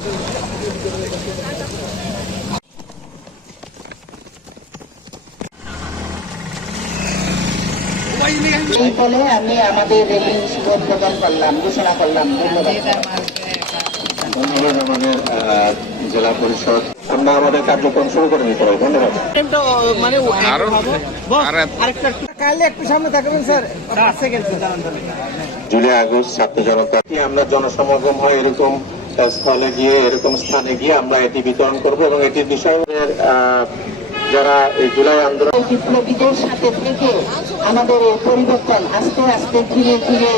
এই বলে আমি আমাদের রেলিং উদ্বোধন করলাম, ঘোষণা করলাম। ধন্যবাদ। ধন্যবাদ আমাদের জেলা পরিষদ। আমরা আমাদের কার্যক্রম শুরু করে নিতে পারি। ধন্যবাদ। জুলাই আগস্ট ছাত্র জনতা আমরা জনসমাগম হয় এরকম স্থলে গিয়ে, এরকম স্থানে গিয়ে আমরা এটি বিতরণ করব এবং এটির বিষয়ে যারা এই জুলাই আন্দোলন বিপ্লবীদের সাথে থেকে আমাদের এই পরিবর্তন আস্তে আস্তে ধীরে ধীরে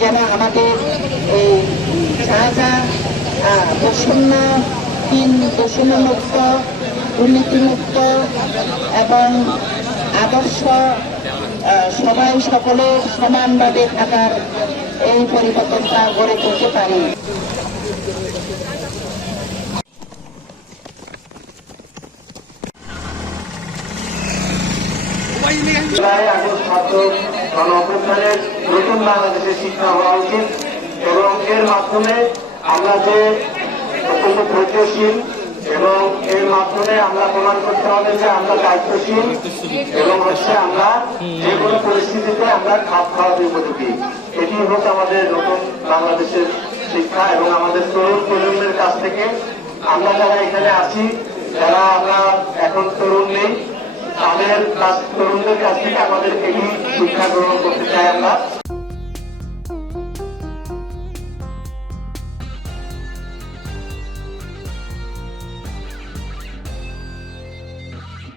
যেন আমাদের এই বৈষম্যমুক্ত, দুর্নীতিমুক্ত এবং আদর্শ সবাই সকলের সমানভাবে থাকার এই পরিবর্তনটা গড়ে তুলতে পারি। জুলাই আগস্ট ছাত্র গণঅভ্যুত্থানের নতুন বাংলাদেশের শিক্ষা হওয়া উচিত এবং এর মাধ্যমে আমরা যে অত্যন্ত ধৈর্যশীল এবং এর মাধ্যমে আমরা প্রমাণ করতে হবে যে আমরা দায়িত্বশীল এবং আমরা যে কোনো পরিস্থিতিতে আমরা খাপ খাওয়াতে উপযোগী। এটি হোক আমাদের নতুন বাংলাদেশের শিক্ষা এবং আমাদের তরুণ প্রজন্মের কাছ থেকে আমরা যারা এখানে আছি, যারা আমরা এখন তরুণ নেই, তরুণদের কাছ থেকে আমাদের এই শিক্ষা গ্রহণ করতে চাই আমরা।